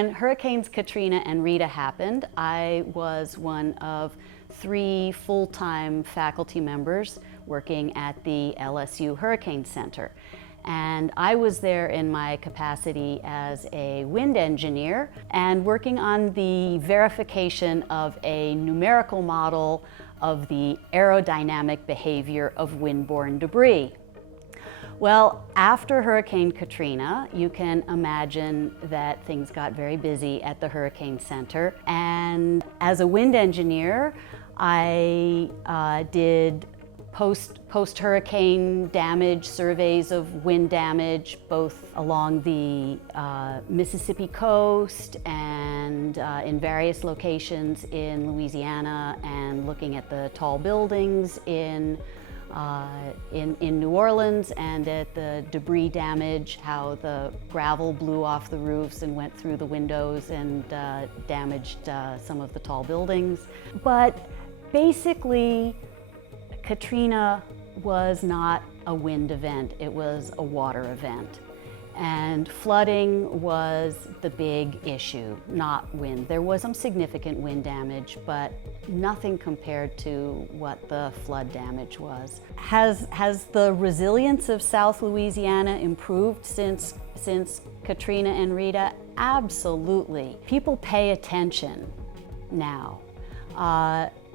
When Hurricanes Katrina and Rita happened, I was one of 3 full-time faculty members working at the LSU AgCenter. And I was there in my capacity as a wind engineer and working on the verification of a numerical model of the aerodynamic behavior of windborne debris. Well, after Hurricane Katrina, you can imagine that things got very busy at the Hurricane Center. And as a wind engineer, I did post-hurricane damage surveys of wind damage, both along the Mississippi coast and in various locations in Louisiana, and looking at the tall buildings in New Orleans, and at the debris damage, how the gravel blew off the roofs and went through the windows and damaged some of the tall buildings. But basically, Katrina was not a wind event, it was a water event. And flooding was the big issue, not wind. There was some significant wind damage, but nothing compared to what the flood damage was. Has the resilience of South Louisiana improved since Katrina and Rita? Absolutely. People pay attention now.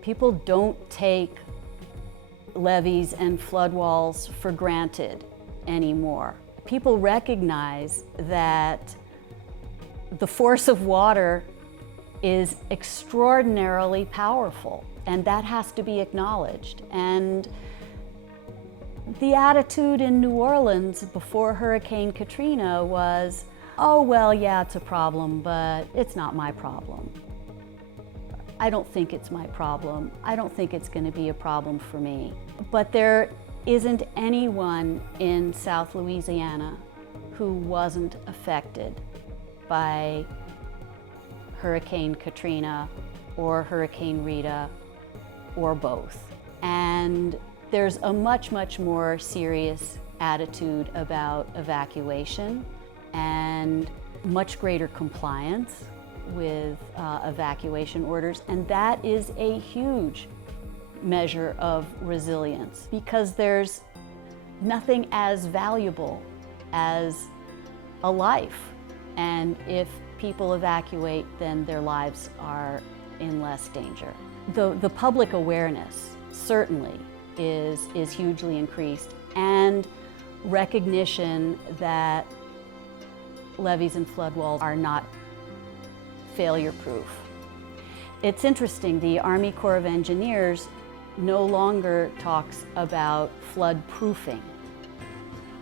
People don't take levees and flood walls for granted anymore. People recognize that the force of water is extraordinarily powerful, and that has to be acknowledged. And the attitude in New Orleans before Hurricane Katrina was, oh, well, yeah, it's a problem, but it's not my problem. I don't think it's my problem. I don't think it's going to be a problem for me. But there isn't anyone in South Louisiana who wasn't affected by Hurricane Katrina or Hurricane Rita or both. And there's a much, much more serious attitude about evacuation and much greater compliance with evacuation orders, and that is a huge measure of resilience, because there's nothing as valuable as a life, and if people evacuate, then their lives are in less danger. The public awareness certainly is hugely increased, and recognition that levees and flood walls are not failure-proof. It's interesting, the Army Corps of Engineers no longer talks about flood proofing.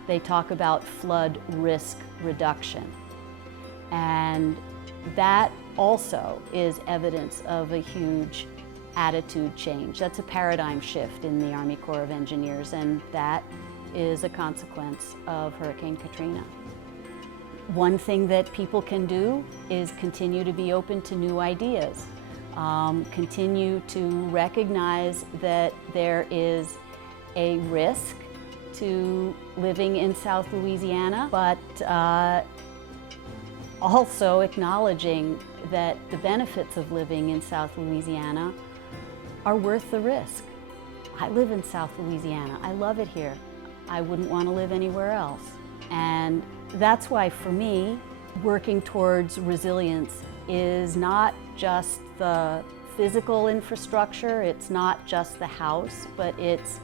They talk about flood risk reduction. And that also is evidence of a huge attitude change. That's a paradigm shift in the Army Corps of Engineers, and that is a consequence of Hurricane Katrina. One thing that people can do is continue to be open to new ideas, continue to recognize that there is a risk to living in South Louisiana, but also acknowledging that the benefits of living in South Louisiana are worth the risk. I live in South Louisiana. I love it here. I wouldn't want to live anywhere else. And that's why, for me, working towards resilience is not just the physical infrastructure, it's not just the house, but it's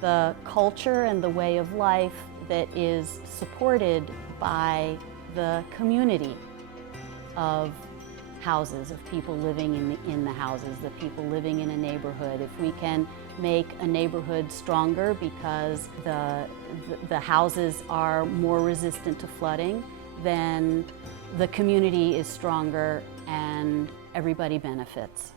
the culture and the way of life that is supported by the community of houses, of people living in the houses, the people living in a neighborhood. If we can make a neighborhood stronger because the houses are more resistant to flooding, then the community is stronger and everybody benefits.